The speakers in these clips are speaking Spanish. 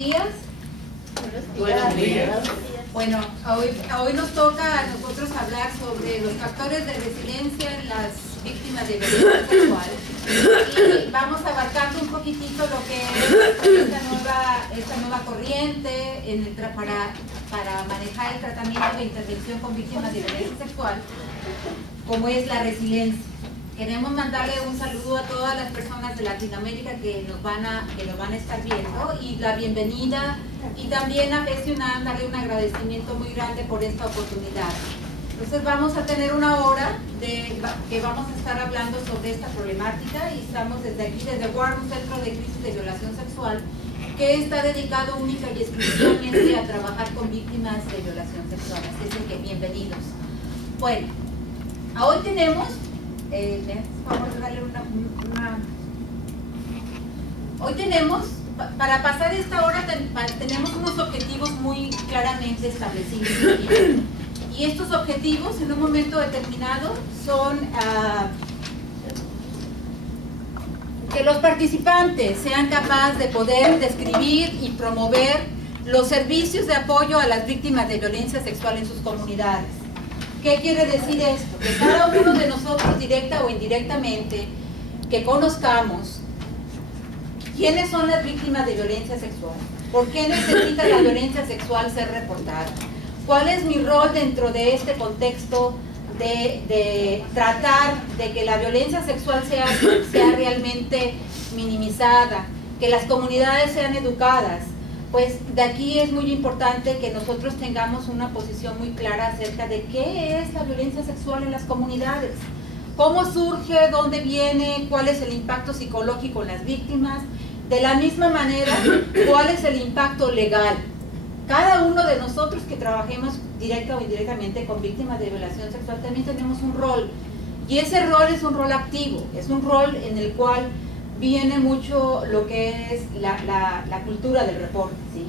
días. Buenos días. Bueno, hoy nos toca a nosotros hablar sobre los factores de resiliencia en las víctimas de violencia sexual y vamos abarcando un poquitito lo que es esta nueva corriente para manejar el tratamiento de intervención con víctimas de violencia sexual, como es la resiliencia. Queremos mandarle un saludo a todas las personas de Latinoamérica que nos van a estar viendo y la bienvenida, y también a FES UNAM darle un agradecimiento muy grande por esta oportunidad. Entonces vamos a tener una hora que vamos a estar hablando sobre esta problemática, y estamos desde aquí, desde WAR, un centro de crisis de violación sexual que está dedicado única y exclusivamente a trabajar con víctimas de violación sexual. Así es que bienvenidos. Bueno, hoy tenemos... vamos a darle Hoy tenemos, para pasar esta hora, tenemos unos objetivos muy claramente establecidos. Y estos objetivos, en un momento determinado, son que los participantes sean capaces de poder describir y promover los servicios de apoyo a las víctimas de violencia sexual en sus comunidades. ¿Qué quiere decir esto? Que cada uno de nosotros, directa o indirectamente, que conozcamos quiénes son las víctimas de violencia sexual, por qué necesita la violencia sexual ser reportada, cuál es mi rol dentro de este contexto de tratar de que la violencia sexual sea realmente minimizada, que las comunidades sean educadas. Pues de aquí es muy importante que nosotros tengamos una posición muy clara acerca de qué es la violencia sexual en las comunidades, cómo surge, dónde viene, cuál es el impacto psicológico en las víctimas, de la misma manera, cuál es el impacto legal. Cada uno de nosotros que trabajemos directa o indirectamente con víctimas de violación sexual también tenemos un rol, y ese rol es un rol activo, es un rol en el cual viene mucho lo que es la cultura del reporte, ¿sí?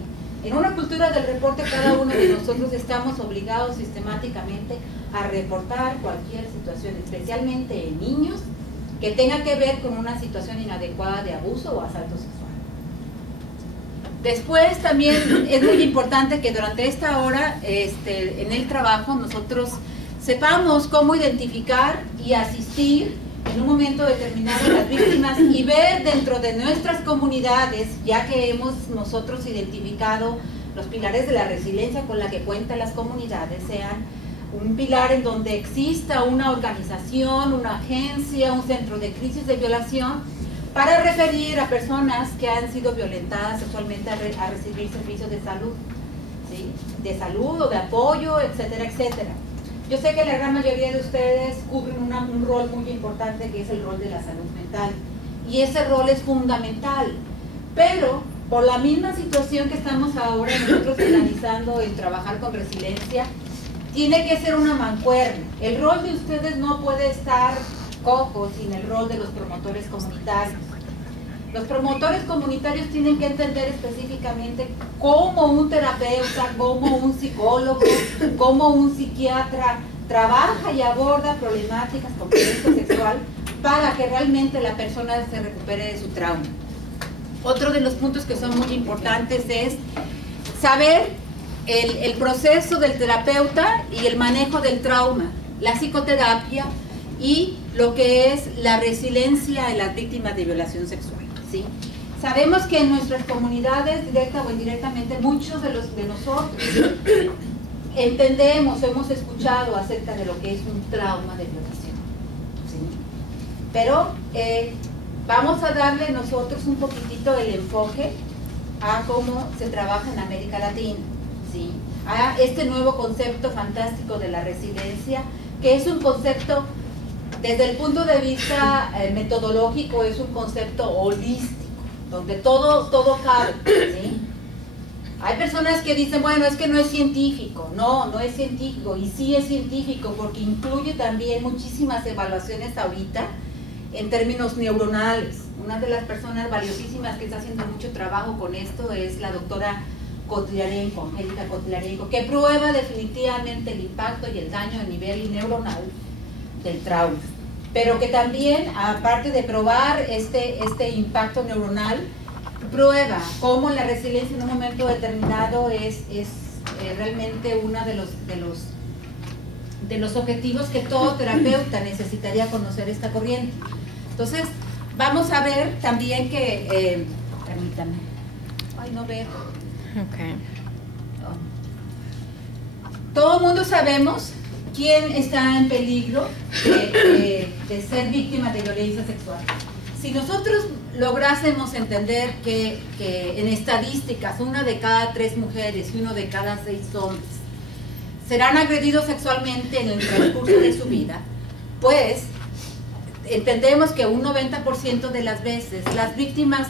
En una cultura del reporte, cada uno de nosotros estamos obligados sistemáticamente a reportar cualquier situación, especialmente en niños, que tenga que ver con una situación inadecuada de abuso o asalto sexual. Después también es muy importante que durante esta hora en el trabajo nosotros sepamos cómo identificar y asistir en un momento determinado a las víctimas, y ver dentro de nuestras comunidades, ya que hemos nosotros identificado los pilares de la resiliencia con la que cuentan las comunidades, sean un pilar en donde exista una organización, una agencia, un centro de crisis de violación, para referir a personas que han sido violentadas sexualmente a recibir servicios de salud, ¿sí? De salud o de apoyo, etcétera, etcétera. Yo sé que la gran mayoría de ustedes cubren un rol muy importante, que es el rol de la salud mental, y ese rol es fundamental, pero por la misma situación que estamos ahora nosotros analizando en trabajar con resiliencia, tiene que ser una mancuerna. El rol de ustedes no puede estar cojo sin el rol de los promotores comunitarios. Los promotores comunitarios tienen que entender específicamente cómo un terapeuta, cómo un psicólogo, cómo un psiquiatra trabaja y aborda problemáticas con violencia sexual para que realmente la persona se recupere de su trauma. Otro de los puntos que son muy importantes es saber el proceso del terapeuta y el manejo del trauma, la psicoterapia y lo que es la resiliencia en las víctimas de violación sexual. ¿Sí? Sabemos que en nuestras comunidades, directa o indirectamente, muchos de nosotros entendemos o hemos escuchado acerca de lo que es un trauma de violación, ¿sí? Pero vamos a darle nosotros un poquitito el enfoque a cómo se trabaja en América Latina, ¿sí? A este nuevo concepto fantástico de la resiliencia, que es un concepto, desde el punto de vista metodológico, es un concepto holístico, donde todo cabe, ¿sí? Hay personas que dicen, bueno, es que no es científico. No es científico, y sí es científico, porque incluye también muchísimas evaluaciones ahorita en términos neuronales. Una de las personas valiosísimas que está haciendo mucho trabajo con esto es la doctora Kotliarenko, Angélica Kotliarenko, que prueba definitivamente el impacto y el daño a nivel neuronal del trauma, pero que también, aparte de probar este impacto neuronal, prueba cómo la resiliencia en un momento determinado es realmente uno de los objetivos que todo terapeuta necesitaría conocer esta corriente. Entonces, vamos a ver también que, permítame, ay, no veo. Okay. Todo el mundo sabemos quién está en peligro de ser víctima de violencia sexual. Si nosotros lográsemos entender que en estadísticas 1 de cada 3 mujeres y 1 de cada 6 hombres serán agredidos sexualmente en el transcurso de su vida, pues entendemos que un 90% de las veces las víctimas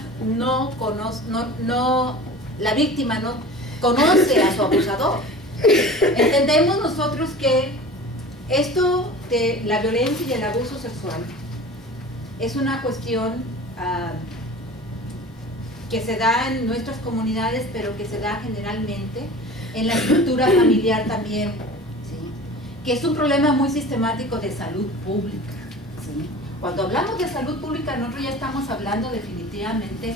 la víctima no conoce a su abusador. Entendemos nosotros que esto de la violencia y el abuso sexual es una cuestión que se da en nuestras comunidades, pero que se da generalmente en la estructura familiar también, ¿sí? Que es un problema muy sistemático de salud pública, ¿sí? Cuando hablamos de salud pública, nosotros ya estamos hablando definitivamente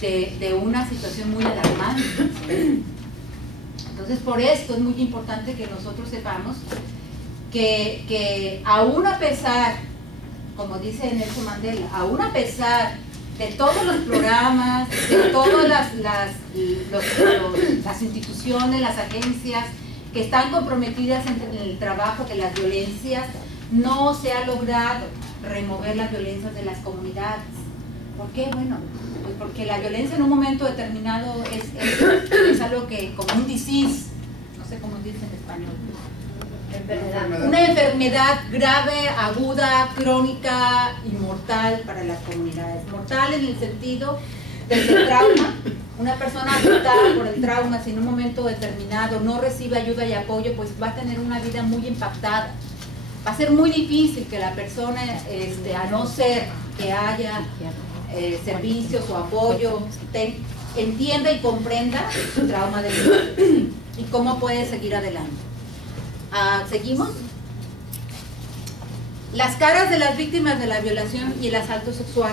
de una situación muy alarmante, ¿sí? Entonces, por esto es muy importante que nosotros sepamos que aún a pesar, como dice Nelson Mandela, aún a pesar de todos los programas, de todas las instituciones, las agencias que están comprometidas en el trabajo de las violencias, no se ha logrado remover las violencias de las comunidades. ¿Por qué? Bueno, pues porque la violencia en un momento determinado es algo que, como un disease, no sé cómo dice en español, una enfermedad grave, aguda, crónica y mortal para las comunidades. Mortal en el sentido del trauma. Una persona afectada por el trauma, si en un momento determinado no recibe ayuda y apoyo, pues va a tener una vida muy impactada. Va a ser muy difícil que la persona, a no ser que haya servicios o apoyo, entienda y comprenda su trauma de vida y cómo puede seguir adelante. ¿Seguimos? Las caras de las víctimas de la violación y el asalto sexual.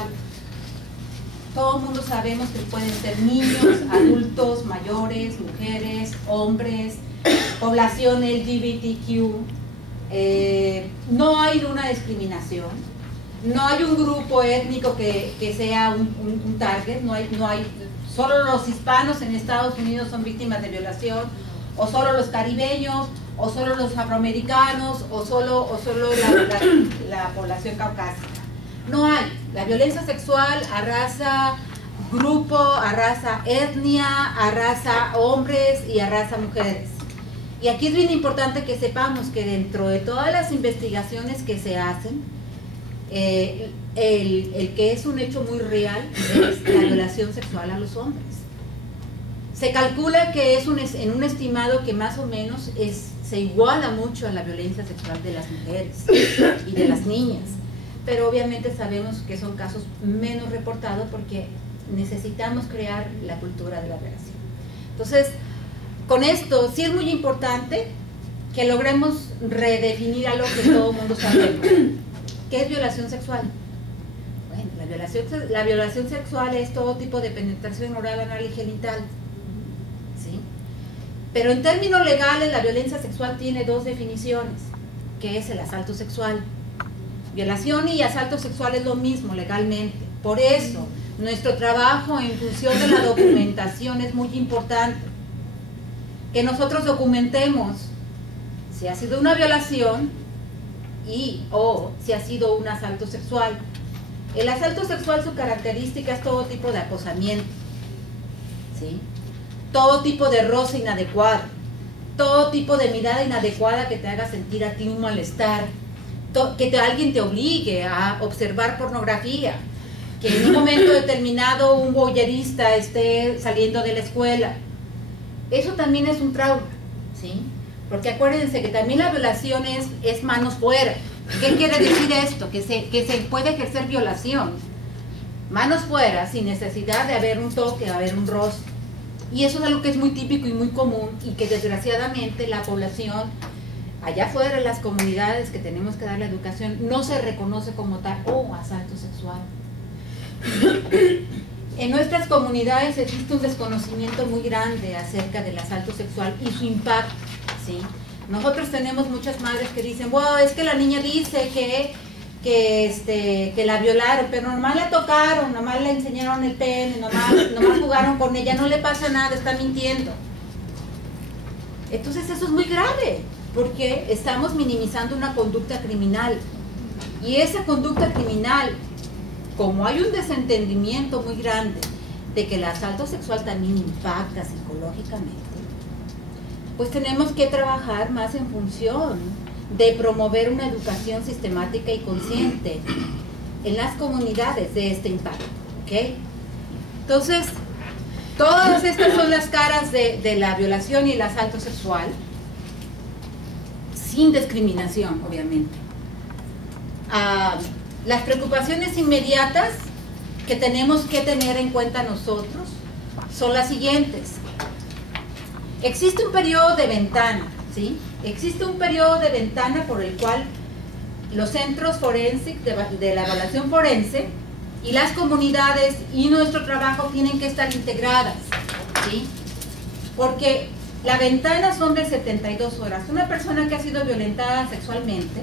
Todo el mundo sabemos que pueden ser niños, adultos, mayores, mujeres, hombres, población LGBTQ. No hay una discriminación, no hay un grupo étnico que sea un target, no hay, solo los hispanos en Estados Unidos son víctimas de violación, o solo los caribeños, o solo los afroamericanos, o solo la población caucásica. No hay. La violencia sexual arrasa grupo, arrasa etnia, arrasa hombres y arrasa mujeres. Y aquí es bien importante que sepamos que dentro de todas las investigaciones que se hacen, el que es un hecho muy real es la violación sexual a los hombres. Se calcula que es en un estimado que más o menos se iguala mucho a la violencia sexual de las mujeres y de las niñas, pero obviamente sabemos que son casos menos reportados porque necesitamos crear la cultura de la relación. Entonces, con esto sí es muy importante que logremos redefinir algo que todo el mundo sabemos. ¿Qué es violación sexual? Bueno, la violación sexual es todo tipo de penetración oral, anal y genital, ¿sí? Pero en términos legales la violencia sexual tiene 2 definiciones, que es el asalto sexual. Violación y asalto sexual es lo mismo legalmente. Por eso, nuestro trabajo en función de la documentación es muy importante. Que nosotros documentemos si ha sido una violación o si ha sido un asalto sexual. El asalto sexual, su característica es todo tipo de acosamiento, ¿sí? Todo tipo de roce inadecuado, todo tipo de mirada inadecuada que te haga sentir a ti un malestar, que alguien te obligue a observar pornografía, que en un momento determinado un voyerista esté saliendo de la escuela. Eso también es un trauma, ¿sí? Porque acuérdense que también la violación es manos fuera. ¿Qué quiere decir esto? Que se puede ejercer violación manos fuera sin necesidad de haber un toque, de haber un roce. Y eso es algo que es muy típico y muy común y que desgraciadamente la población allá afuera en las comunidades que tenemos que dar la educación no se reconoce como tal, asalto sexual. En nuestras comunidades existe un desconocimiento muy grande acerca del asalto sexual y su impacto, ¿sí? Nosotros tenemos muchas madres que dicen, wow, es que la niña dice que la violaron, pero nomás la tocaron, nomás le enseñaron el pene, nomás jugaron con ella, no le pasa nada, está mintiendo. Entonces eso es muy grave, porque estamos minimizando una conducta criminal. Y esa conducta criminal, como hay un desentendimiento muy grande de que el asalto sexual también impacta psicológicamente, pues tenemos que trabajar más en función de promover una educación sistemática y consciente en las comunidades de este impacto, ¿ok? Entonces, todas estas son las caras de la violación y el asalto sexual, sin discriminación, obviamente. Las preocupaciones inmediatas que tenemos que tener en cuenta nosotros son las siguientes. Existe un periodo de ventana, ¿sí? Existe un periodo de ventana por el cual los centros forenses de la evaluación forense y las comunidades y nuestro trabajo tienen que estar integradas, ¿sí? Porque la ventana son de 72 horas. Una persona que ha sido violentada sexualmente,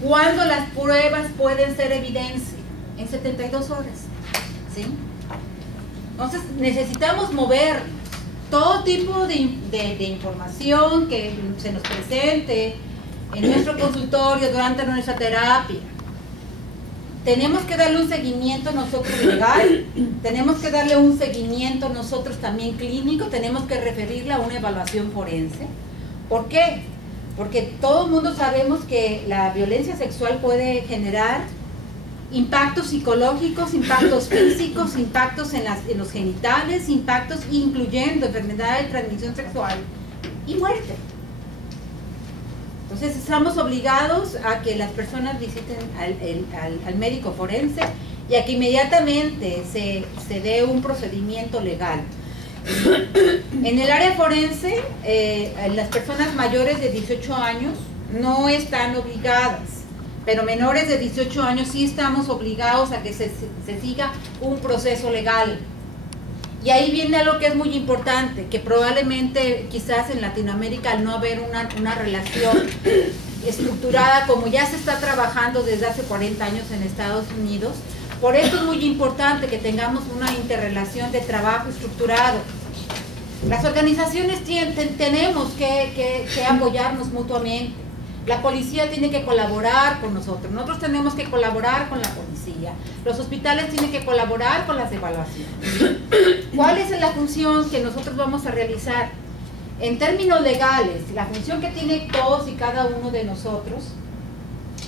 ¿cuándo las pruebas pueden ser evidencia? En 72 horas, ¿sí? Entonces necesitamos mover todo tipo de información que se nos presente en nuestro consultorio durante nuestra terapia. Tenemos que darle un seguimiento nosotros legal, tenemos que darle un seguimiento nosotros también clínico, tenemos que referirla a una evaluación forense. ¿Por qué? Porque todo el mundo sabemos que la violencia sexual puede generar impactos psicológicos, impactos físicos, impactos en los genitales, impactos incluyendo enfermedades de transmisión sexual y muerte. Entonces estamos obligados a que las personas visiten al médico forense y a que inmediatamente se dé un procedimiento legal. En el área forense, las personas mayores de 18 años no están obligadas, pero menores de 18 años sí estamos obligados a que se siga un proceso legal. Y ahí viene algo que es muy importante, que probablemente quizás en Latinoamérica, al no haber una relación estructurada como ya se está trabajando desde hace 40 años en Estados Unidos, por eso es muy importante que tengamos una interrelación de trabajo estructurado. Las organizaciones tenemos que apoyarnos mutuamente. La policía tiene que colaborar con nosotros tenemos que colaborar con la policía, los hospitales tienen que colaborar con las evaluaciones. ¿Cuál es la función que nosotros vamos a realizar? En términos legales, la función que tiene todos y cada uno de nosotros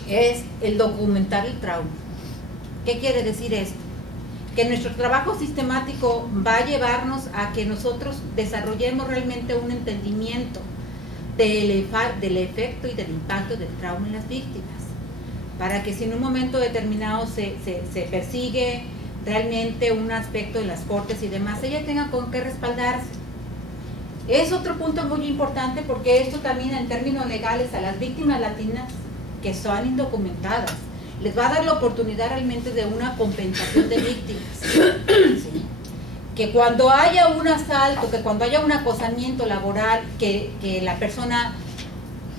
es el documentar el trauma. ¿Qué quiere decir esto? Que nuestro trabajo sistemático va a llevarnos a que nosotros desarrollemos realmente un entendimiento del efecto y del impacto del trauma en las víctimas, para que si en un momento determinado se persigue realmente un aspecto de las cortes y demás, ella tenga con qué respaldarse. Es otro punto muy importante, porque esto también en términos legales a las víctimas latinas que son indocumentadas les va a dar la oportunidad realmente de una compensación de víctimas, ¿sí? Que cuando haya un asalto, que cuando haya un acosamiento laboral, que la persona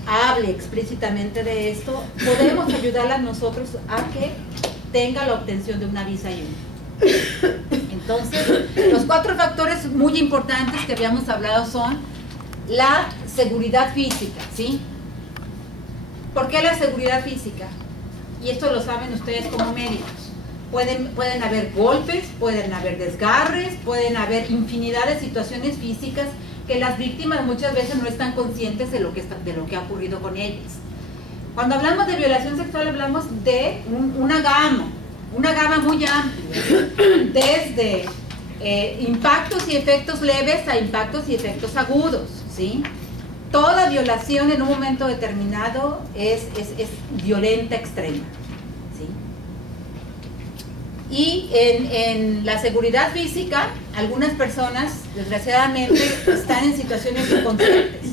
hable explícitamente de esto, podemos ayudarla nosotros a que tenga la obtención de una visa I-1. Entonces, los 4 factores muy importantes que habíamos hablado son la seguridad física, ¿sí? ¿Por qué la seguridad física? Y esto lo saben ustedes como médicos. Pueden haber golpes, pueden haber desgarres, pueden haber infinidad de situaciones físicas que las víctimas muchas veces no están conscientes de lo que ha ocurrido con ellas. Cuando hablamos de violación sexual hablamos de una gama muy amplia, desde impactos y efectos leves a impactos y efectos agudos, ¿sí? Toda violación en un momento determinado es violenta extrema, ¿sí? Y en la seguridad física, algunas personas, desgraciadamente, están en situaciones inconscientes.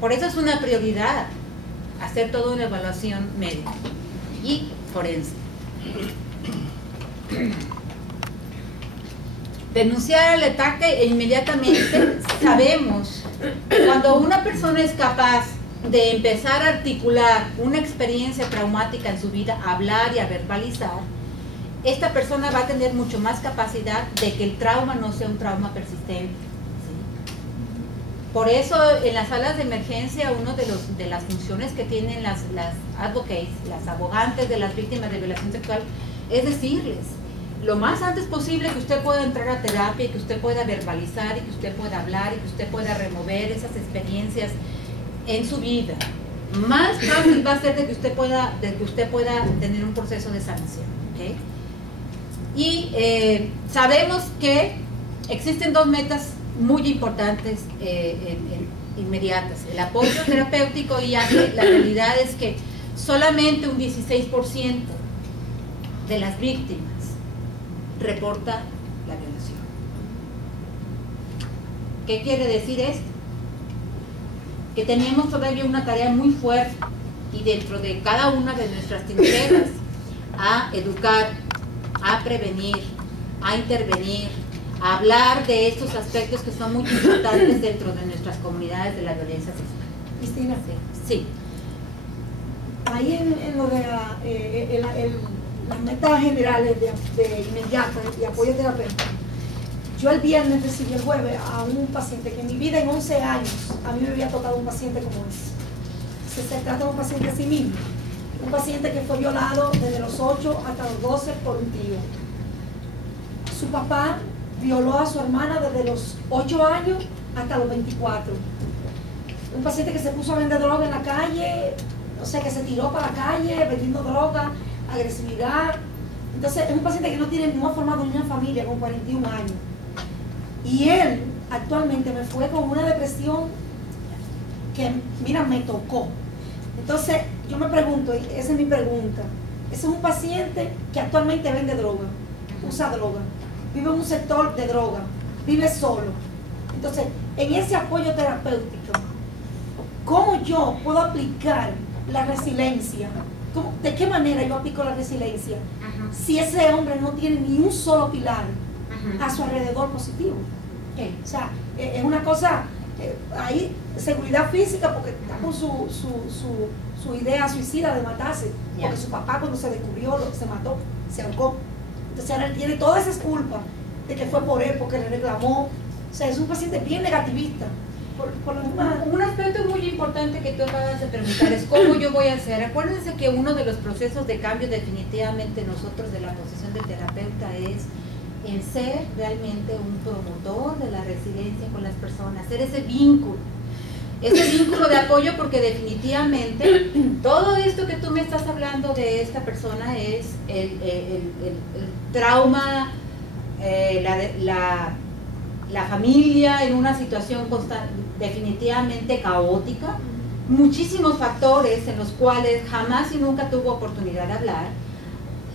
Por eso es una prioridad hacer toda una evaluación médica y forense. denunciar el ataque e inmediatamente sabemos cuando una persona es capaz de empezar a articular una experiencia traumática en su vida, a hablar y a verbalizar, esta persona va a tener mucho más capacidad de que el trauma no sea un trauma persistente. ¿Sí? Por eso en las salas de emergencia, una de las funciones que tienen las advocates, las abogantes de las víctimas de violación sexual, es decirles lo más antes posible que usted pueda entrar a terapia y que usted pueda verbalizar y que usted pueda hablar y que usted pueda remover esas experiencias en su vida. Más fácil va a ser de que usted pueda tener un proceso de sanación. ¿Okay? Y sabemos que existen dos metas muy importantes inmediatas: el apoyo terapéutico, y la realidad es que solamente un 16% de las víctimas reporta la violación. ¿Qué quiere decir esto? Que tenemos todavía una tarea muy fuerte, y dentro de cada una de nuestras trincheras, a educar, a prevenir, a intervenir, a hablar de estos aspectos que son muy importantes dentro de nuestras comunidades de la violencia sexual. Cristina, sí. Ahí en lo de las metas generales de inmediata y apoyo terapéutico, yo el viernes recibí el jueves a un paciente que en mi vida, en 11 años, a mí me había tocado un paciente como ese. Se trata de un paciente así mismo, un paciente que fue violado desde los 8 hasta los 12 por un tío. Su papá violó a su hermana desde los 8 años hasta los 24. Un paciente que se puso a vender droga en la calle, o sea, que se tiró para la calle vendiendo droga, agresividad. Entonces es un paciente que no ha formado ni una familia con 41 años. Y él actualmente me fue con una depresión que, mira, me tocó. Entonces yo me pregunto, y esa es mi pregunta, ese es un paciente que actualmente vende droga, usa droga, vive en un sector de droga, vive solo. Entonces, en ese apoyo terapéutico, ¿cómo yo puedo aplicar la resiliencia? ¿De qué manera yo aplico la resiliencia? Si ese hombre no tiene ni un solo pilar a su alrededor positivo. O sea, es una cosa, ahí, seguridad física, porque está con su idea suicida de matarse, porque su papá cuando se descubrió se mató, se ahorcó. Entonces ahora él tiene todas esas culpas de que fue por él, porque le reclamó. O sea, es un paciente bien negativista. Por la misma... Un aspecto muy importante que tú acabas de preguntar es cómo yo voy a hacer. Acuérdense que uno de los procesos de cambio definitivamente nosotros de la posición del terapeuta es el ser realmente un promotor de la resiliencia con las personas, hacer ese vínculo de apoyo, porque definitivamente todo esto que tú me estás hablando de esta persona es el trauma, la familia en una situación definitivamente caótica, muchísimos factores en los cuales jamás y nunca tuvo oportunidad de hablar,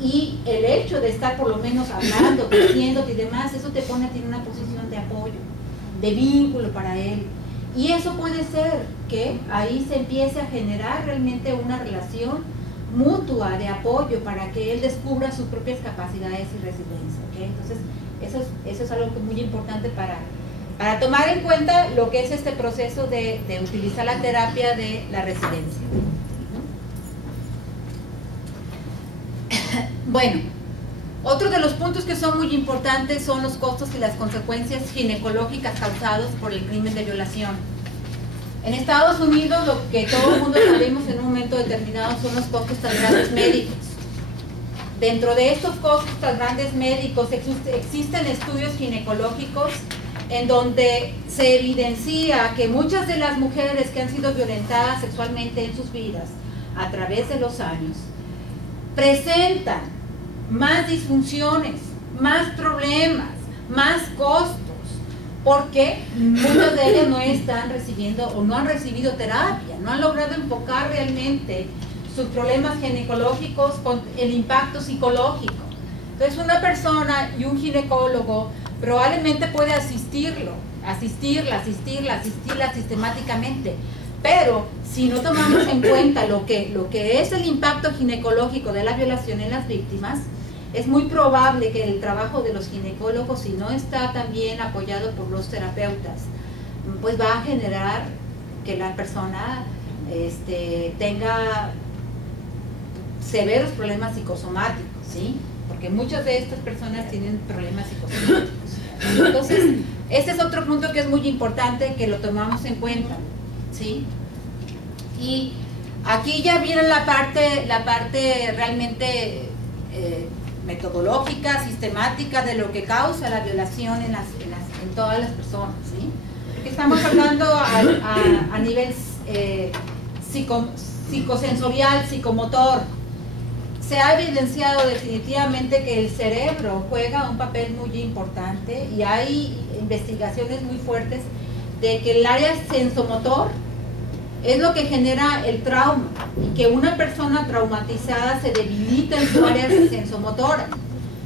y el hecho de estar por lo menos hablando, creciéndote y demás, eso te pone a ti en una posición de apoyo, de vínculo para él, y eso puede ser que ahí se empiece a generar realmente una relación mutua de apoyo para que él descubra sus propias capacidades y resiliencia. ¿Okay? Entonces eso es algo que es muy importante para tomar en cuenta lo que es este proceso de utilizar la terapia de la resiliencia. Bueno, otro de los puntos que son muy importantes son los costos y las consecuencias ginecológicas causados por el crimen de violación. En Estados Unidos, lo que todo el mundo sabemos en un momento determinado son los costos tan grandes médicos. Dentro de estos costos tan grandes médicos existen estudios ginecológicos en donde se evidencia que muchas de las mujeres que han sido violentadas sexualmente en sus vidas a través de los años presentan más disfunciones, más problemas, más costos, porque muchas de ellas no están recibiendo o no han recibido terapia, no han logrado enfocar realmente sus problemas ginecológicos con el impacto psicológico. Entonces una persona y un ginecólogo probablemente puede asistirla sistemáticamente, pero si no tomamos en cuenta lo que es el impacto ginecológico de la violación en las víctimas, es muy probable que el trabajo de los ginecólogos, si no está también apoyado por los terapeutas, pues va a generar que la persona tenga severos problemas psicosomáticos, ¿sí? Porque muchas de estas personas tienen problemas psicosomáticos. Entonces, este es otro punto que es muy importante que lo tomamos en cuenta, ¿sí? Y aquí ya viene la parte realmente metodológica, sistemática de lo que causa la violación en todas las personas, ¿sí? Porque estamos hablando a nivel psicosensorial, psicomotor. Se ha evidenciado definitivamente que el cerebro juega un papel muy importante y hay investigaciones muy fuertes de que el área sensomotor es lo que genera el trauma y que una persona traumatizada se debilita en su área sensomotora.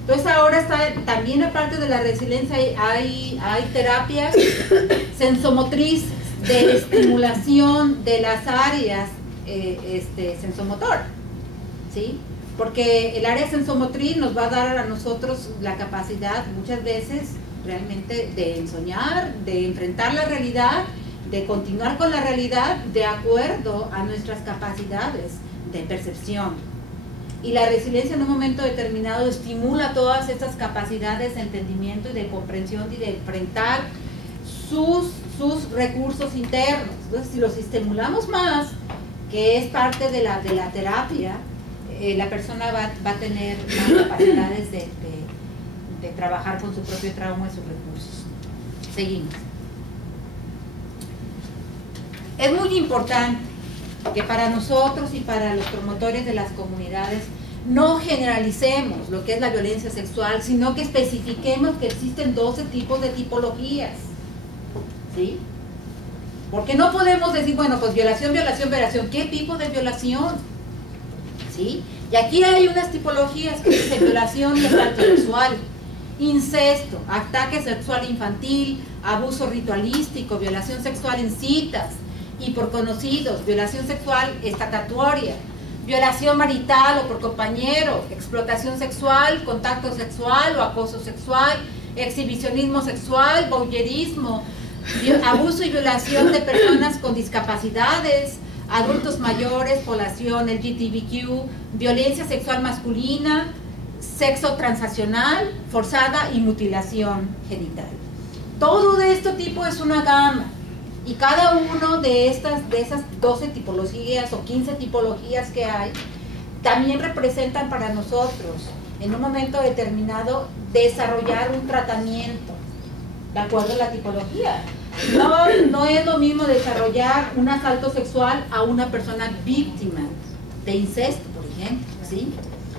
Entonces ahora está también, aparte de la resiliencia, hay terapias sensomotrices de estimulación de las áreas sensomotoras, ¿sí? Porque el área sensomotriz nos va a dar a nosotros la capacidad muchas veces realmente de soñar, de enfrentar la realidad, de continuar con la realidad de acuerdo a nuestras capacidades de percepción. Y la resiliencia en un momento determinado estimula todas estas capacidades de entendimiento y de comprensión y de enfrentar sus recursos internos. Entonces, si los estimulamos más, que es parte de la terapia, la persona va a tener más capacidades de trabajar con su propio trauma y sus recursos. Seguimos. Es muy importante que para nosotros y para los promotores de las comunidades no generalicemos lo que es la violencia sexual, sino que especifiquemos que existen 12 tipos de tipologías, ¿sí? Porque no podemos decir, bueno, pues violación, ¿qué tipo de violación? ¿Sí? Y aquí hay unas tipologías que dicen violación y asalto sexual, incesto, ataque sexual infantil, abuso ritualístico, violación sexual en citas y por conocidos, violación sexual estatutaria, violación marital o por compañero, explotación sexual, contacto sexual o acoso sexual, exhibicionismo sexual, voyeurismo, abuso y violación de personas con discapacidades, adultos mayores, población LGBTQ, violencia sexual masculina, sexo transaccional, forzada y mutilación genital. Todo de este tipo es una gama y cada uno de esas 12 tipologías o 15 tipologías que hay también representan para nosotros en un momento determinado desarrollar un tratamiento de acuerdo a la tipología. No es lo mismo desarrollar un asalto sexual a una persona víctima de incesto, por ejemplo, ¿sí?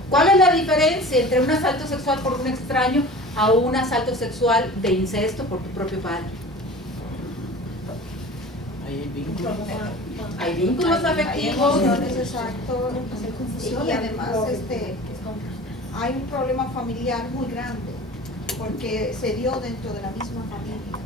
¿Cuál es la diferencia entre un asalto sexual por un extraño a un asalto sexual de incesto por tu propio padre? Hay vínculos afectivos. Exacto. Y además hay un problema familiar muy grande porque se dio dentro de la misma familia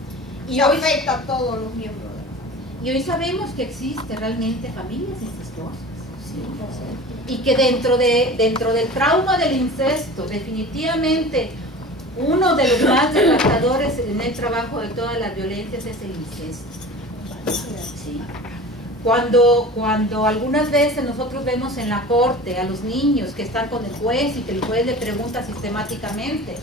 y hoy afecta a todos los miembros de la familia. Y hoy sabemos que existe realmente familias incestuosas, ¿sí? Y que dentro del trauma del incesto, definitivamente uno de los más devastadores en el trabajo de todas las violencias es el incesto, ¿sí? Cuando algunas veces nosotros vemos en la corte a los niños que están con el juez y que el juez le pregunta sistemáticamente: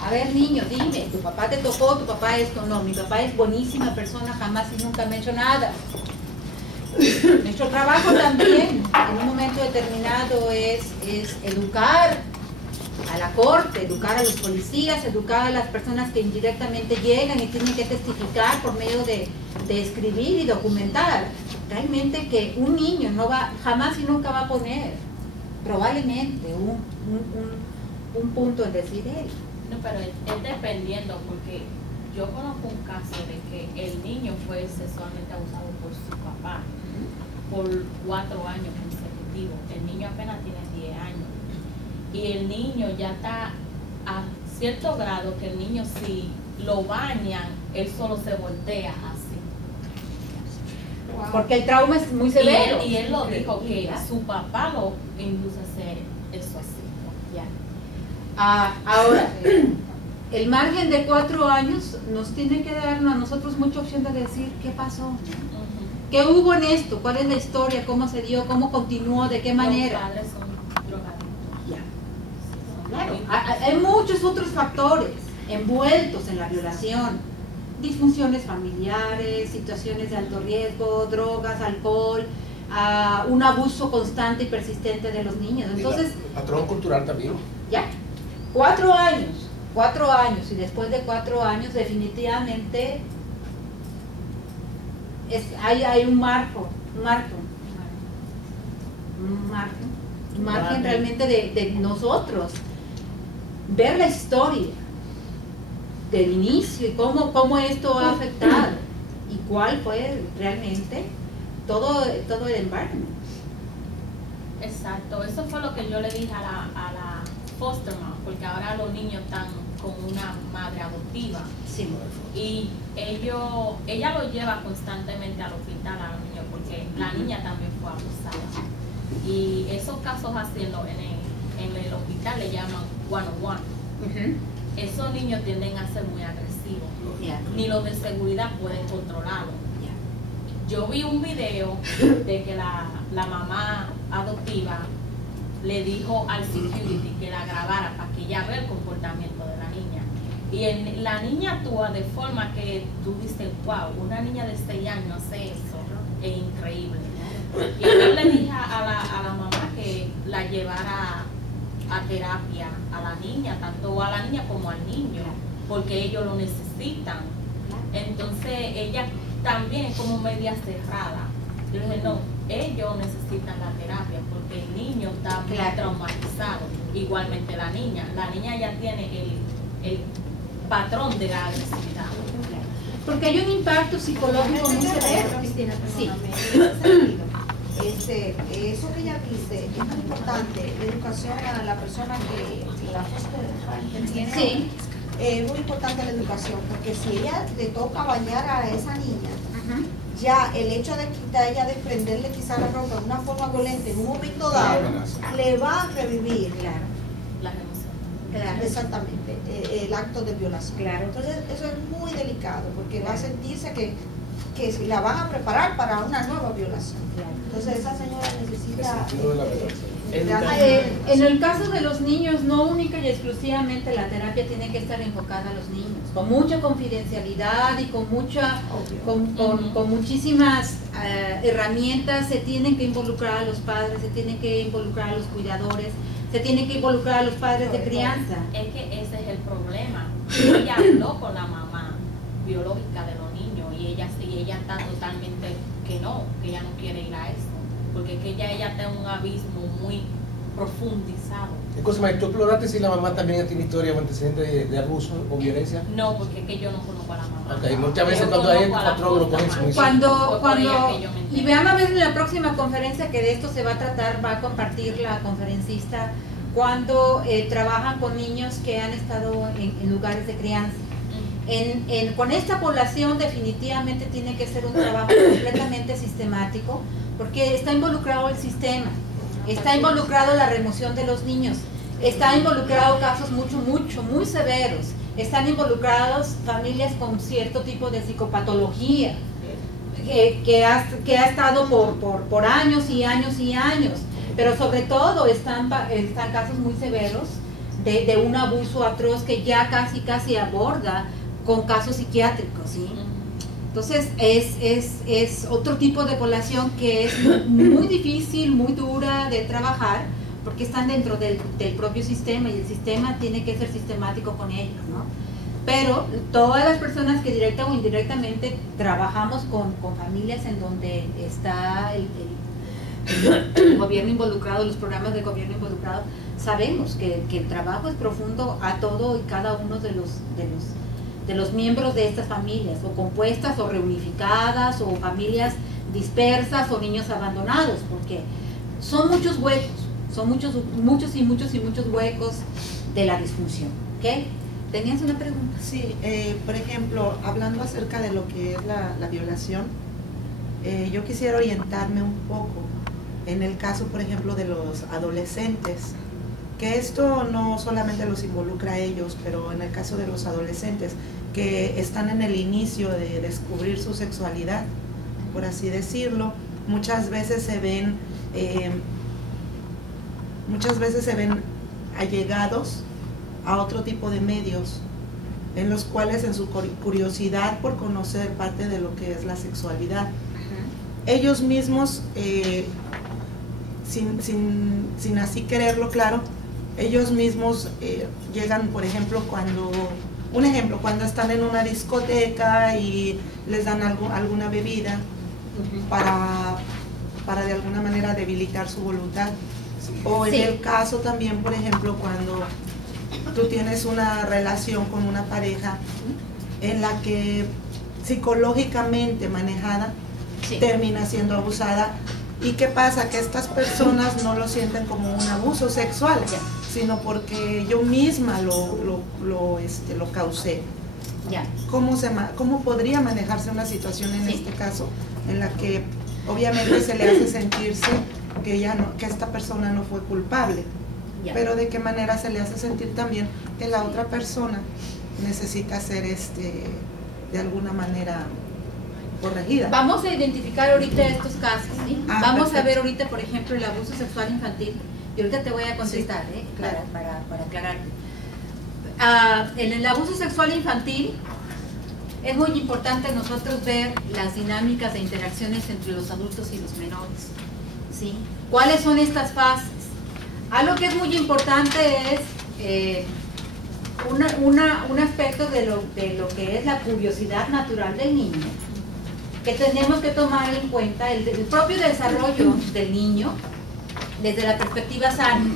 a ver, niño, dime, ¿tu papá te tocó? ¿Tu papá esto? No, mi papá es buenísima persona, jamás y nunca me ha hecho nada. Nuestro trabajo también, en un momento determinado, es educar a la corte, educar a los policías, educar a las personas que indirectamente llegan y tienen que testificar por medio de escribir y documentar. Realmente que un niño jamás y nunca va a poner, probablemente, un punto en decir él. No, pero es dependiendo, porque yo conozco un caso de que el niño fue sexualmente abusado por su papá por 4 años consecutivos. El niño apenas tiene 10 años. Y el niño ya está a cierto grado que el niño, si lo bañan, él solo se voltea así. Porque el trauma es muy severo. Y él lo dijo que su papá lo induce a hacer eso así. Ya. Ahora, el margen de 4 años nos tiene que dar a nosotros mucha opción de decir qué pasó, qué hubo en esto, cuál es la historia, cómo se dio, cómo continuó, de qué manera. Los padres son drogadictos. Claro, hay muchos otros factores envueltos en la violación: disfunciones familiares, situaciones de alto riesgo, drogas, alcohol, un abuso constante y persistente de los niños. Entonces, patrón cultural también. Ya, 4 años, y después de 4 años definitivamente hay un margen realmente de nosotros ver la historia del inicio y cómo esto ha afectado y cuál fue realmente todo el environment. Exacto, eso fue lo que yo le dije a la foster mom, porque ahora los niños están con una madre adoptiva. Sí. Y ella lo lleva constantemente al hospital a los niños, porque la niña también fue abusada. Y esos casos así en el hospital le llaman one-on-one. Esos niños tienden a ser muy agresivos. Ni los de seguridad pueden controlarlo. Yo vi un video de que la mamá adoptiva le dijo al security que la grabara para que ella vea el comportamiento de la niña. Y la niña actúa de forma que tú dices, wow, una niña de 6 años hace eso, es increíble. Y yo le dije a la mamá que la llevara a terapia a la niña, tanto a la niña como al niño, porque ellos lo necesitan. Entonces ella también es como media cerrada. Yo dije, no, ellos necesitan la terapia porque el niño está muy traumatizado. Igualmente la niña ya tiene el patrón de la agresividad. Porque hay un impacto psicológico muy severo. Cristina, Sí. perdóname, en ese sentido. Eso que ella dice es muy importante, la educación a la persona que tiene. Sí. Es muy importante la educación, porque si ella le toca bañar a esa niña, ya el hecho de ella desprenderle quizá la ropa de una forma violenta en un momento dado, le va a revivir Las emociones. Claro. exactamente el acto de violación. Claro. Entonces eso es muy delicado, porque va a sentirse que la van a preparar para una nueva violación. Entonces esa señora necesita En el caso de los niños, no única y exclusivamente la terapia tiene que estar enfocada a los niños, con mucha confidencialidad y con muchísimas herramientas. Se tienen que involucrar a los padres, se tienen que involucrar a los cuidadores, se tienen que involucrar a los padres de crianza. Es que ese es el problema. Ella habló con la mamá biológica de los niños y ella está totalmente que ella no quiere ir a eso, porque que ella está en un abismo muy profundizado. Escúchame, ¿tú exploraste si la mamá también tiene historia o antecedentes de abuso o violencia? No, porque es que yo no conozco a la mamá. Ok, muchas veces cuando hay el patrón lo cogen muy Y vean a ver en la próxima conferencia que de esto se va a tratar, va a compartir la conferencista cuando trabajan con niños que han estado en lugares de crianza. Con esta población definitivamente tiene que ser un trabajo completamente sistemático, porque está involucrado el sistema, está involucrado la remoción de los niños, está involucrado casos muy severos, están involucrados familias con cierto tipo de psicopatología que ha estado por años y años y años, pero sobre todo están casos muy severos de un abuso atroz que ya casi aborda con casos psiquiátricos, ¿sí? Entonces es otro tipo de población que es muy difícil, muy dura de trabajar, porque están dentro del propio sistema y el sistema tiene que ser sistemático con ellos, ¿no? Pero todas las personas que directa o indirectamente trabajamos con familias en donde está el gobierno involucrado, los programas de gobierno involucrado, sabemos que el trabajo es profundo a todo y cada uno de los miembros de estas familias, o compuestas o reunificadas, o familias dispersas, o niños abandonados, porque son muchos huecos, son muchos huecos de la disfunción. ¿Ok? ¿Tenías una pregunta? Sí, por ejemplo, hablando acerca de lo que es la violación, yo quisiera orientarme un poco en el caso, por ejemplo, de los adolescentes que esto no solamente los involucra a ellos, pero en el caso de los adolescentes que están en el inicio de descubrir su sexualidad, por así decirlo, muchas veces se ven allegados a otro tipo de medios, en los cuales en su curiosidad por conocer parte de lo que es la sexualidad, ellos mismos, sin así quererlo, claro, ellos mismos llegan, por ejemplo, cuando están en una discoteca y les dan alguna bebida para de alguna manera debilitar su voluntad. O en el caso también, por ejemplo, cuando tú tienes una relación con una pareja en la que psicológicamente manejada termina siendo abusada. ¿Y qué pasa? Que estas personas no lo sienten como un abuso sexual, sino porque yo misma lo causé. ¿Cómo podría manejarse una situación en este caso en la que obviamente se le hace sentirse que esta persona no fue culpable? Pero de qué manera se le hace sentir también que la otra persona necesita ser de alguna manera corregida. Vamos a identificar ahorita estos casos, ¿sí? Vamos perfecto. a ver ahorita, por ejemplo, el abuso sexual infantil, y ahorita te voy a contestar, claro. para aclararte. En el abuso sexual infantil es muy importante nosotros ver las dinámicas de interacciones entre los adultos y los menores, ¿sí? ¿Cuáles son estas fases? Algo que es muy importante es un aspecto de lo que es la curiosidad natural del niño, que tenemos que tomar en cuenta el propio desarrollo del niño desde la perspectiva sana.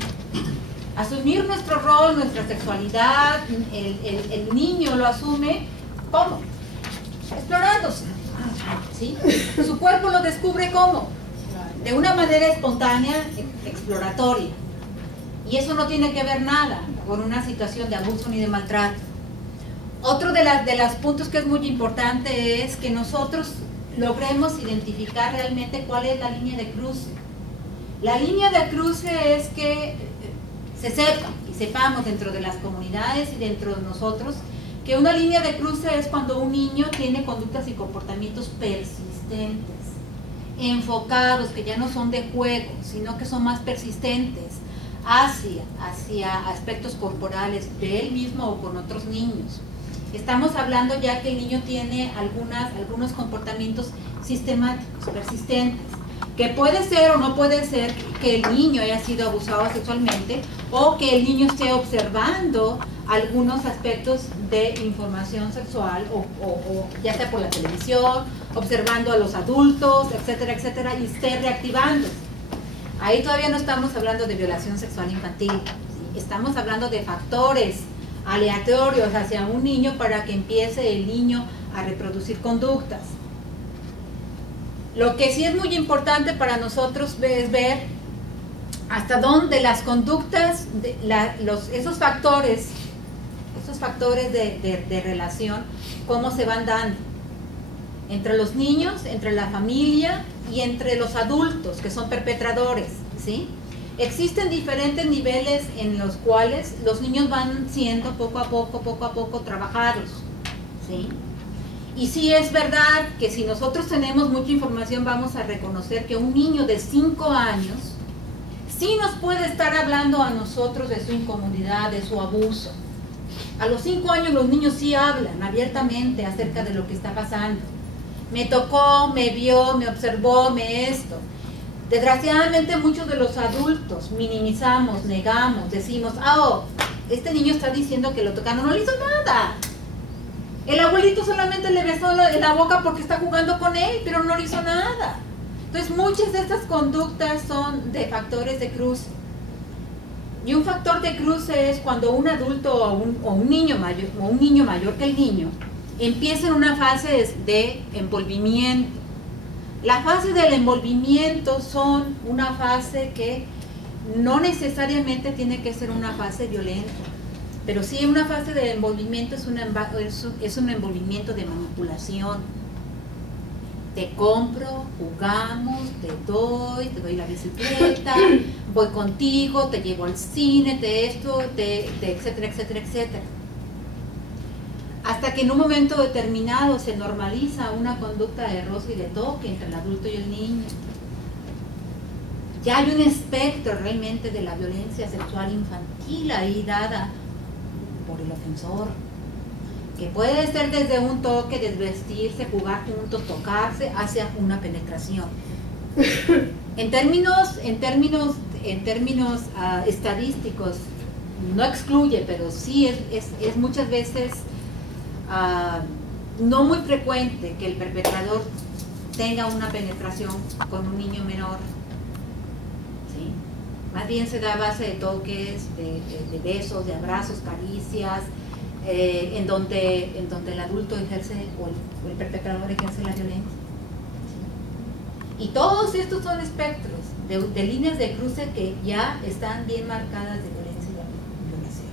Asumir nuestro rol, nuestra sexualidad, el niño lo asume ¿cómo? Explorándose, ¿sí? Su cuerpo lo descubre ¿cómo? De una manera espontánea, exploratoria. Y eso no tiene que ver nada con una situación de abuso ni de maltrato. Otro de los puntos que es muy importante es que nosotros logremos identificar realmente cuál es la línea de cruce. La línea de cruce es que se sepa y sepamos dentro de las comunidades y dentro de nosotros que una línea de cruce es cuando un niño tiene conductas y comportamientos persistentes, enfocados, que ya no son de juego, sino que son más persistentes hacia aspectos corporales de él mismo o con otros niños. Estamos hablando ya que el niño tiene algunos comportamientos sistemáticos, persistentes, que puede ser o no puede ser que el niño haya sido abusado sexualmente o que el niño esté observando algunos aspectos de información sexual o ya sea por la televisión, observando a los adultos, etcétera, etcétera, y esté reactivándose. Ahí todavía no estamos hablando de violación sexual infantil, ¿sí? Estamos hablando de factores aleatorios hacia un niño para que empiece el niño a reproducir conductas. Lo que sí es muy importante para nosotros es ver hasta dónde las conductas, esos factores de relación, cómo se van dando entre los niños, entre la familia y entre los adultos que son perpetradores, ¿sí? Existen diferentes niveles en los cuales los niños van siendo poco a poco trabajados, ¿sí? Y sí es verdad que si nosotros tenemos mucha información vamos a reconocer que un niño de 5 años sí nos puede estar hablando a nosotros de su incomodidad, de su abuso. A los 5 años los niños sí hablan abiertamente acerca de lo que está pasando. Me tocó, me vio, me observó, esto. Desgraciadamente muchos de los adultos minimizamos, negamos, decimos, este niño está diciendo que lo tocaron, no le hizo nada. El abuelito solamente le besó en la boca porque está jugando con él, pero no le hizo nada. Entonces muchas de estas conductas son de factores de cruce. Y un factor de cruce es cuando un adulto o un niño mayor que el niño empieza en una fase de envolvimiento. La fase del envolvimiento son una fase que no necesariamente tiene que ser una fase violenta, pero sí una fase de envolvimiento es un envolvimiento de manipulación. Te compro, jugamos, te doy la bicicleta, voy contigo, te llevo al cine, etcétera, etcétera, etcétera. Hasta que en un momento determinado se normaliza una conducta de roce y de toque entre el adulto y el niño. Ya hay un espectro realmente de la violencia sexual infantil ahí dada por el ofensor, que puede ser desde un toque, desvestirse, jugar juntos, tocarse, hacia una penetración. En términos estadísticos, no excluye, pero sí es muchas veces no muy frecuente que el perpetrador tenga una penetración con un niño menor. ¿Sí? Más bien se da a base de toques, de besos, de abrazos, caricias, en donde el adulto ejerce o el perpetrador ejerce la violencia. ¿Sí? Y todos estos son espectros de líneas de cruce que ya están bien marcadas de violencia y violación.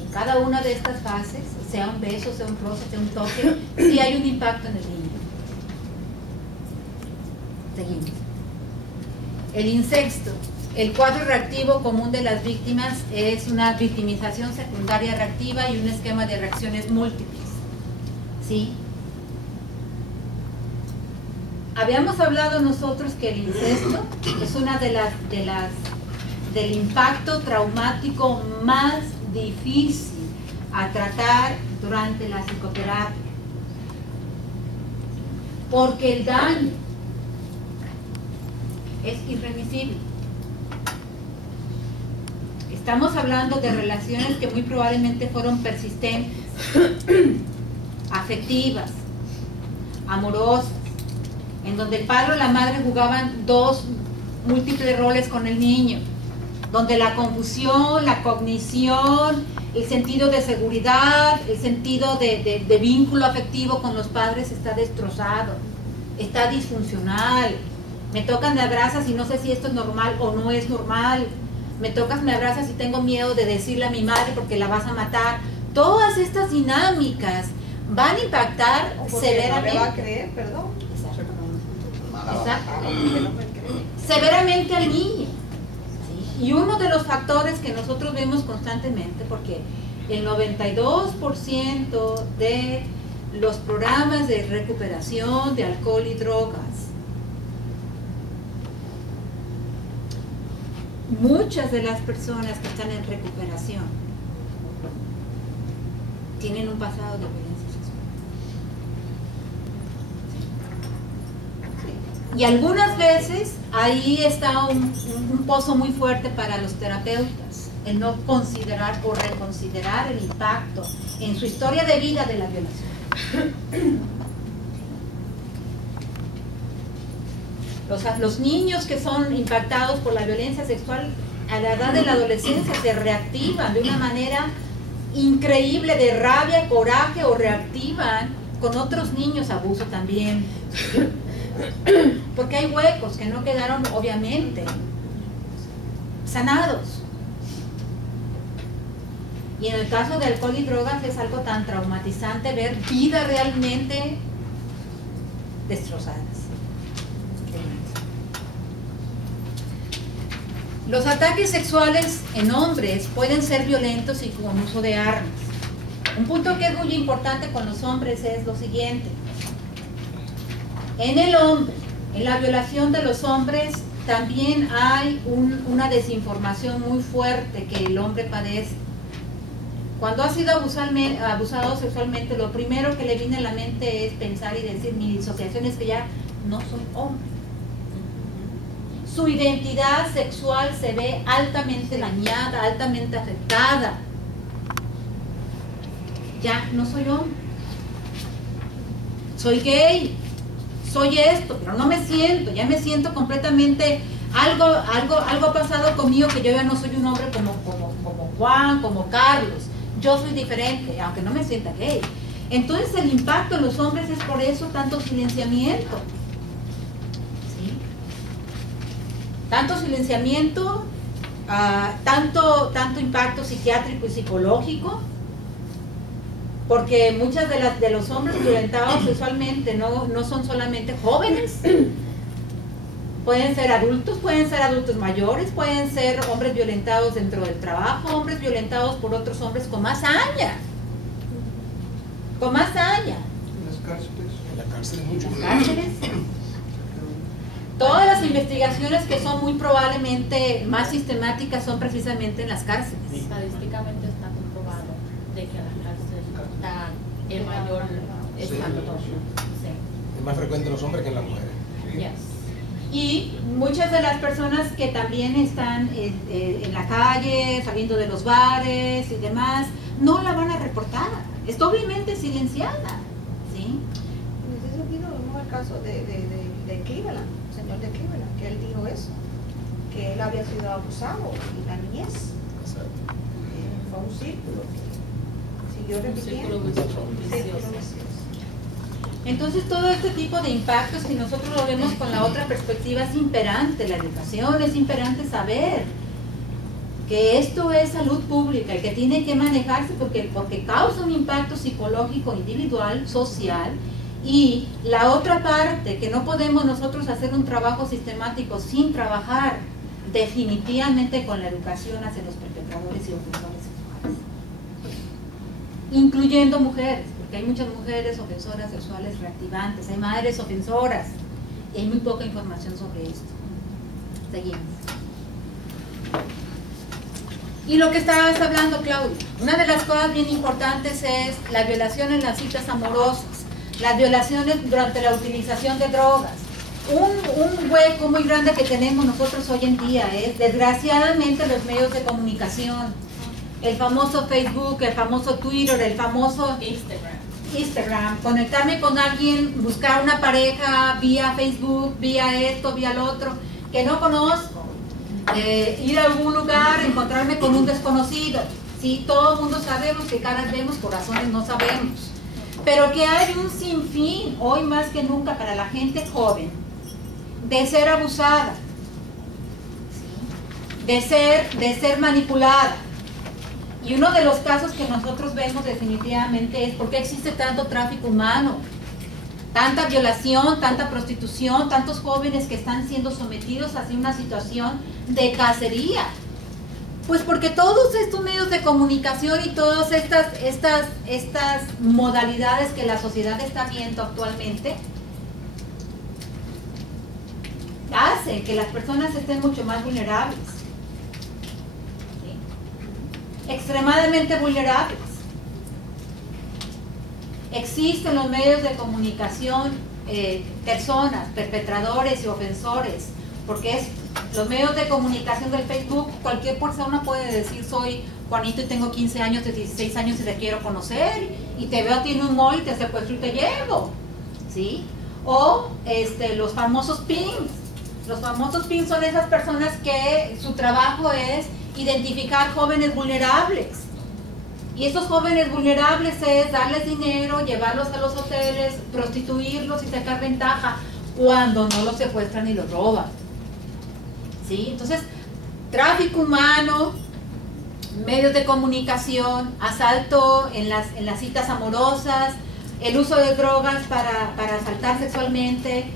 En cada una de estas fases, sea un beso, sea un roce, sea un toque, sí hay un impacto en el niño. Seguimos. El incesto. El cuadro reactivo común de las víctimas es una victimización secundaria reactiva y un esquema de reacciones múltiples. ¿Sí? Habíamos hablado nosotros que el incesto es una del impacto traumático más difícil a tratar durante la psicoterapia. Porque el daño es irremisible. Estamos hablando de relaciones que muy probablemente fueron persistentes, afectivas, amorosas, en donde el padre o la madre jugaban dos múltiples roles con el niño, donde la confusión, la cognición, el sentido de seguridad, el sentido de vínculo afectivo con los padres está destrozado, está disfuncional. Me tocan, me abrazas y no sé si esto es normal o no es normal. Me tocas, me abrazas y tengo miedo de decirle a mi madre porque la vas a matar. Todas estas dinámicas van a impactar severamente. No me va a creer, perdón. Exacto. Severamente al niño. ¿Sí? Y uno de los factores que nosotros vemos constantemente, porque el 92% de los programas de recuperación de alcohol y drogas, muchas de las personas que están en recuperación tienen un pasado de violencia sexual. Y algunas veces ahí está un pozo muy fuerte para los terapeutas, el no considerar o reconsiderar el impacto en su historia de vida de la violación. Los niños que son impactados por la violencia sexual a la edad de la adolescencia se reactivan de una manera increíble de rabia, coraje, o reactivan con otros niños abuso también. Porque hay huecos que no quedaron obviamente sanados. Y en el caso de alcohol y drogas es algo tan traumatizante ver vidas realmente destrozadas. Los ataques sexuales en hombres pueden ser violentos y con uso de armas. Un punto que es muy importante con los hombres es lo siguiente. En el hombre, en la violación de los hombres, también hay una desinformación muy fuerte que el hombre padece. Cuando ha sido abusado sexualmente, lo primero que le viene a la mente es pensar y decir, mi disociación es que ya no soy hombre. Su identidad sexual se ve altamente dañada, altamente afectada. Ya no soy hombre. Soy gay. Soy esto, pero no me siento. Ya me siento completamente... Algo ha pasado conmigo que yo ya no soy un hombre como Juan, como Carlos. Yo soy diferente, aunque no me sienta gay. Entonces el impacto en los hombres es por eso tanto silenciamiento. Tanto silenciamiento, tanto impacto psiquiátrico y psicológico, porque muchas de los hombres violentados sexualmente no son solamente jóvenes, pueden ser adultos mayores, pueden ser hombres violentados dentro del trabajo, hombres violentados por otros hombres con más saña. En las cárceles. En la cárcel mucho. En las cárceles. Todas las investigaciones que son muy probablemente más sistemáticas son precisamente en las cárceles. Estadísticamente está comprobado de que a la cárcel está el mayor escándalo. Sí. Es más frecuente en los hombres que en las mujeres. Yes. Y muchas de las personas que también están en la calle, saliendo de los bares y demás, no la van a reportar. Es doblemente silenciada. ¿Sí? En ese sentido, vemos el caso de Cleveland, el señor de Cleveland, que él dijo eso, que él había sido abusado en la niñez. Fue un círculo que siguió repitiendo. Un círculo vicioso. Entonces todo este tipo de impactos, si nosotros lo vemos con la otra perspectiva, es imperante la educación, es imperante saber que esto es salud pública y que tiene que manejarse porque causa un impacto psicológico, individual, social. Y la otra parte, que no podemos nosotros hacer un trabajo sistemático sin trabajar definitivamente con la educación hacia los perpetradores y ofensores sexuales, incluyendo mujeres, porque hay muchas mujeres ofensoras sexuales reactivantes, hay madres ofensoras y hay muy poca información sobre esto. Seguimos. Y lo que estabas hablando, Claudia, una de las cosas bien importantes es la violación en las citas amorosas, las violaciones durante la utilización de drogas. Un hueco muy grande que tenemos nosotros hoy en día es, desgraciadamente, los medios de comunicación. El famoso Facebook, el famoso Twitter, el famoso Instagram. Conectarme con alguien, buscar una pareja vía Facebook, vía esto, vía lo otro, que no conozco. Ir a algún lugar, encontrarme con un desconocido. Sí, todo el mundo sabemos que caras vemos, corazones no sabemos. Pero que hay un sinfín, hoy más que nunca, para la gente joven, de ser abusada, de ser manipulada. Y uno de los casos que nosotros vemos definitivamente es por qué existe tanto tráfico humano, tanta violación, tanta prostitución, tantos jóvenes que están siendo sometidos a una situación de cacería. Pues porque todos estos medios de comunicación y todas estas modalidades que la sociedad está viendo actualmente hacen que las personas estén mucho más vulnerables. Extremadamente vulnerables. Existen los medios de comunicación, personas, perpetradores y ofensores, porque los medios de comunicación del Facebook, cualquier persona puede decir: soy Juanito y tengo 15 años, de 16 años y te quiero conocer, y te veo a ti en un mall y te secuestro y te llevo, ¿sí? O los famosos pins. Los famosos pins son esas personas que su trabajo es identificar jóvenes vulnerables, y esos jóvenes vulnerables es darles dinero, llevarlos a los hoteles, prostituirlos y sacar ventaja cuando no los secuestran y los roban, ¿sí? Entonces, tráfico humano, medios de comunicación, asalto en las citas amorosas, el uso de drogas para asaltar sexualmente.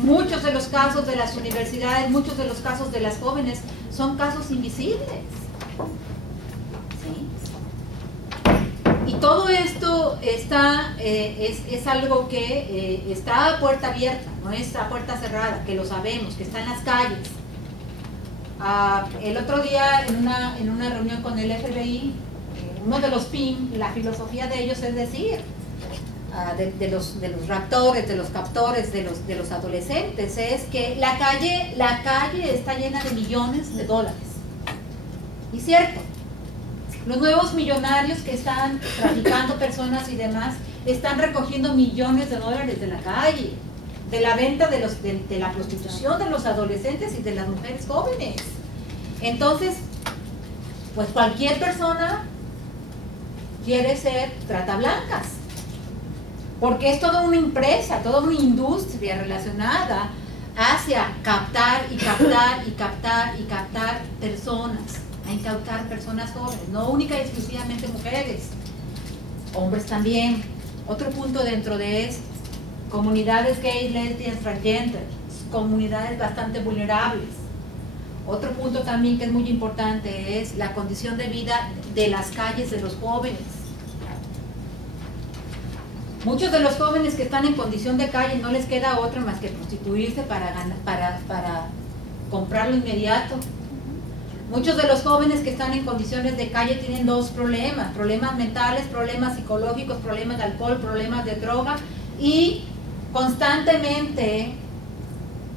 Muchos de los casos de las universidades, muchos de los casos de las jóvenes son casos invisibles, ¿sí? Y todo esto está, es algo que está a puerta abierta, no es a puerta cerrada, que lo sabemos, que está en las calles. El otro día en una reunión con el FBI, uno de los PIM, la filosofía de ellos es decir, de los raptores, de los captores, de los adolescentes, es que la calle está llena de millones de dólares. Y cierto, los nuevos millonarios que están traficando personas y demás están recogiendo millones de dólares de la calle, de la venta de la prostitución de los adolescentes y de las mujeres jóvenes. Entonces, pues cualquier persona quiere ser trata-blancas, porque es toda una empresa, toda una industria relacionada hacia captar y captar y captar y captar personas, a incautar personas jóvenes, no única y exclusivamente mujeres. hombres también. Otro punto dentro de esto, comunidades gays, lesbianas, transgender, comunidades bastante vulnerables. Otro punto también que es muy importante es la condición de vida de las calles de los jóvenes. Muchos de los jóvenes que están en condición de calle no les queda otra más que prostituirse para comprar lo inmediato. Muchos de los jóvenes que están en condiciones de calle tienen dos problemas: problemas mentales, problemas psicológicos, problemas de alcohol, problemas de droga, y constantemente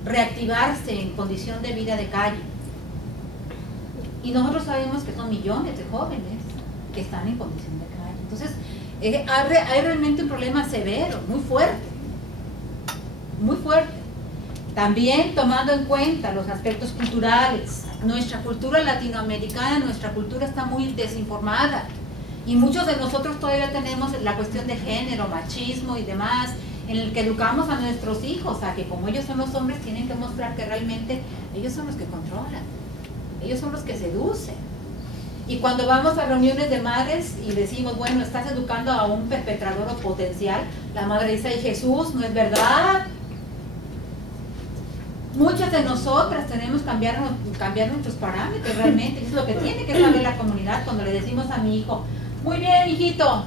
reactivarse en condición de vida de calle. Y nosotros sabemos que son millones de jóvenes que están en condición de calle. Entonces, hay realmente un problema severo, muy fuerte, muy fuerte. También tomando en cuenta los aspectos culturales. Nuestra cultura latinoamericana, nuestra cultura está muy desinformada, y muchos de nosotros todavía tenemos la cuestión de género, machismo y demás, en el que educamos a nuestros hijos a que como ellos son los hombres tienen que mostrar que realmente ellos son los que controlan, ellos son los que seducen. Y cuando vamos a reuniones de madres y decimos, bueno, estás educando a un perpetrador o potencial, la madre dice, ay Jesús, no es verdad. Muchas de nosotras tenemos que cambiar nuestros parámetros realmente. Eso es lo que tiene que saber la comunidad cuando le decimos a mi hijo, muy bien hijito,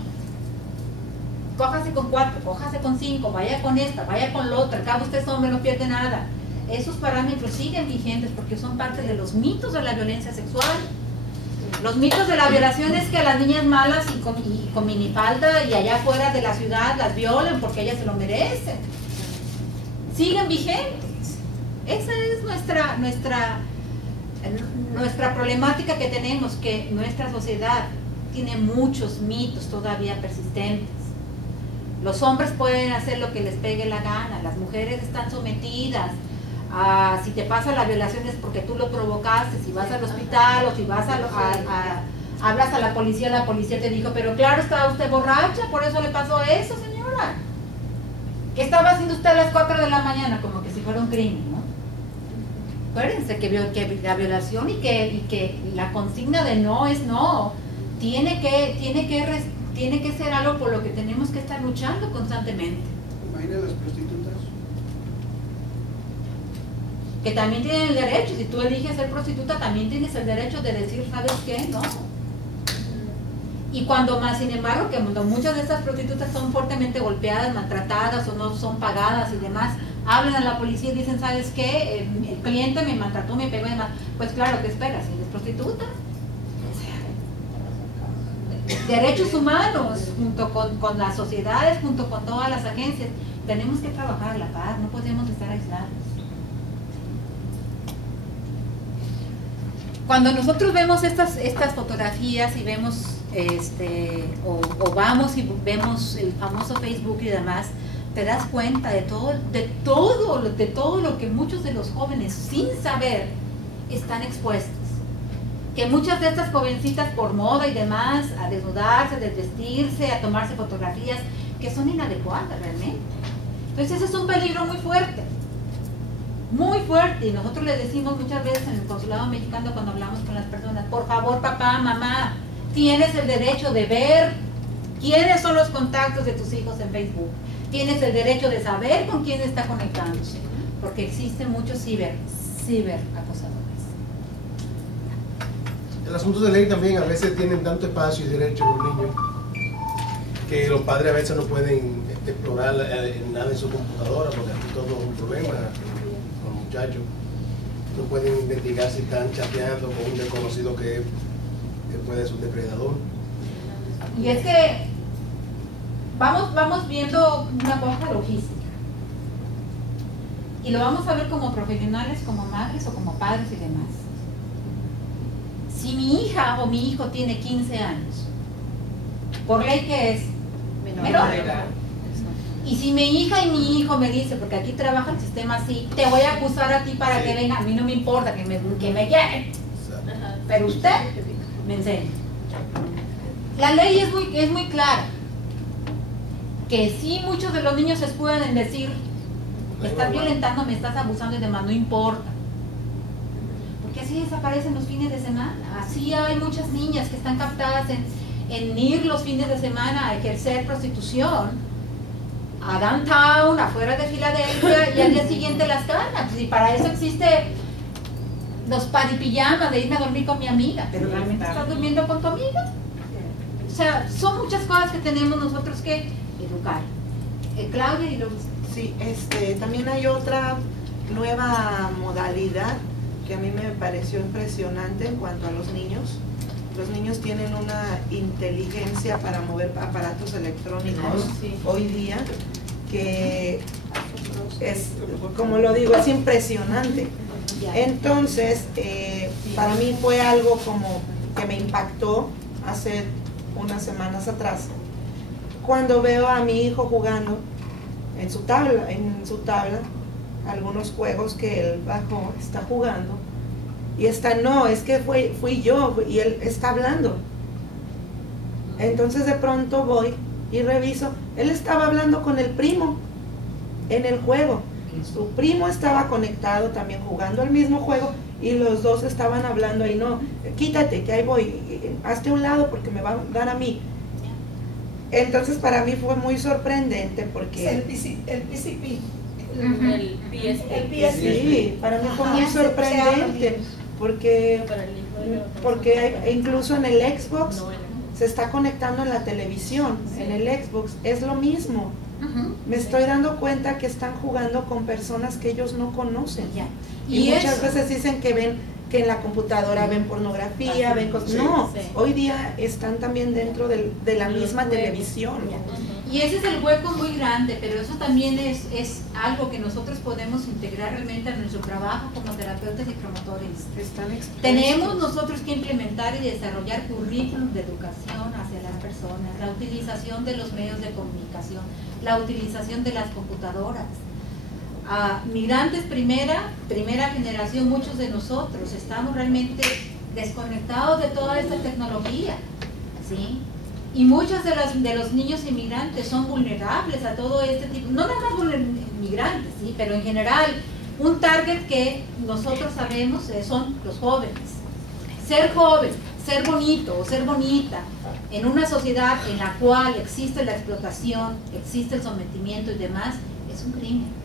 cójase con 4, cójase con 5, vaya con esta, vaya con la otra, al cabo usted es hombre, no pierde nada. Esos parámetros siguen vigentes porque son parte de los mitos de la violencia sexual. Los mitos de la violación es que a las niñas malas y con minifalda y allá afuera de la ciudad las violan porque ellas se lo merecen. Siguen vigentes. Esa es nuestra problemática que tenemos, que nuestra sociedad tiene muchos mitos todavía persistentes. Los hombres pueden hacer lo que les pegue la gana, las mujeres están sometidas a, si te pasa la violación es porque tú lo provocaste, si vas al hospital o si vas hablas a la policía te dijo, pero claro, estaba usted borracha, por eso le pasó eso, señora. ¿Qué estaba haciendo usted a las 4 de la mañana? Como que si fuera un crimen, ¿no? Acuérdense que la violación y que la consigna de no es no, tiene que ser algo por lo que tenemos que estar luchando constantemente. Imagina las prostitutas. Que también tienen el derecho, si tú eliges ser prostituta, también tienes el derecho de decir, ¿sabes qué? No. Y cuando más, sin embargo, que muchas de estas prostitutas son fuertemente golpeadas, maltratadas o no son pagadas y demás, hablan a la policía y dicen, ¿sabes qué? El cliente me maltrató, me pegó y demás. Pues claro, ¿qué esperas? ¿Si eres prostituta? Derechos humanos, junto con las sociedades, junto con todas las agencias, tenemos que trabajar a la par, no podemos estar aislados. Cuando nosotros vemos estas fotografías y vemos, o vamos y vemos el famoso Facebook y demás, te das cuenta de todo lo que muchos de los jóvenes, sin saber, están expuestos. Que muchas de estas jovencitas por moda y demás, a desnudarse, a desvestirse, a tomarse fotografías, que son inadecuadas realmente. Entonces ese es un peligro muy fuerte. Muy fuerte, y nosotros le decimos muchas veces en el consulado mexicano cuando hablamos con las personas, por favor papá, mamá, tienes el derecho de ver quiénes son los contactos de tus hijos en Facebook, tienes el derecho de saber con quién está conectándose, porque existen muchos ciberacosadores. El asunto de ley también a veces tienen tanto espacio y derecho los niños que los padres a veces no pueden explorar nada en su computadora porque aquí todo es un problema. Muchachos no pueden investigar si están chateando con un desconocido que puede ser un depredador. Y es que vamos viendo una cosa logística y lo vamos a ver como profesionales, como madres o como padres y demás. Si mi hija o mi hijo tiene 15 años, por ley que es menor. Y si mi hija y mi hijo me dicen, porque aquí trabaja el sistema así, te voy a acusar a ti para que venga, a mí no me importa que me lleven, pero usted me enseña. La ley es muy clara, que sí muchos de los niños se escudan en decir, me estás violentando, me estás abusando y demás, no importa. Porque así desaparecen los fines de semana, así hay muchas niñas que están captadas en ir los fines de semana a ejercer prostitución a downtown, afuera de Filadelfia, y al día siguiente las ganas. Y para eso existe los paripijamas de irme a dormir con mi amiga, pero realmente estás durmiendo con tu amiga. O sea, son muchas cosas que tenemos nosotros que educar. Claudia y luego. Sí, también hay otra nueva modalidad que a mí me pareció impresionante en cuanto a los niños. Los niños tienen una inteligencia para mover aparatos electrónicos hoy día que es, como lo digo, es impresionante. Entonces, para mí fue algo como que me impactó hace unas semanas atrás, cuando veo a mi hijo jugando en su tabla, algunos juegos que él bajó, está jugando, y no, es que fui yo, y él está hablando. Entonces de pronto voy y reviso, él estaba hablando con el primo en el juego, su primo estaba conectado también jugando el mismo juego, y los dos estaban hablando ahí, no, quítate, que ahí voy, hazte a un lado porque me va a dar a mí. Entonces para mí fue muy sorprendente porque... El PCP. El PSP. Sí, para mí fue muy sorprendente porque incluso en el Xbox se está conectando en la televisión, en el Xbox es lo mismo. Me estoy dando cuenta que están jugando con personas que ellos no conocen. Y muchas veces dicen que ven que en la computadora ven pornografía, ven cosas. No, hoy día están también dentro de la misma televisión. Y ese es el hueco muy grande, pero eso también es algo que nosotros podemos integrar realmente a nuestro trabajo como terapeutas y promotores. Tenemos nosotros que implementar y desarrollar currículum de educación hacia las personas, la utilización de los medios de comunicación, la utilización de las computadoras. Migrantes primera generación, muchos de nosotros estamos realmente desconectados de toda esta tecnología, ¿sí? Y muchos de los niños inmigrantes son vulnerables a todo este tipo, no nada más migrantes, ¿sí? Pero en general, un target que nosotros sabemos son los jóvenes. Ser joven, ser bonito o ser bonita en una sociedad en la cual existe la explotación, existe el sometimiento y demás, es un crimen.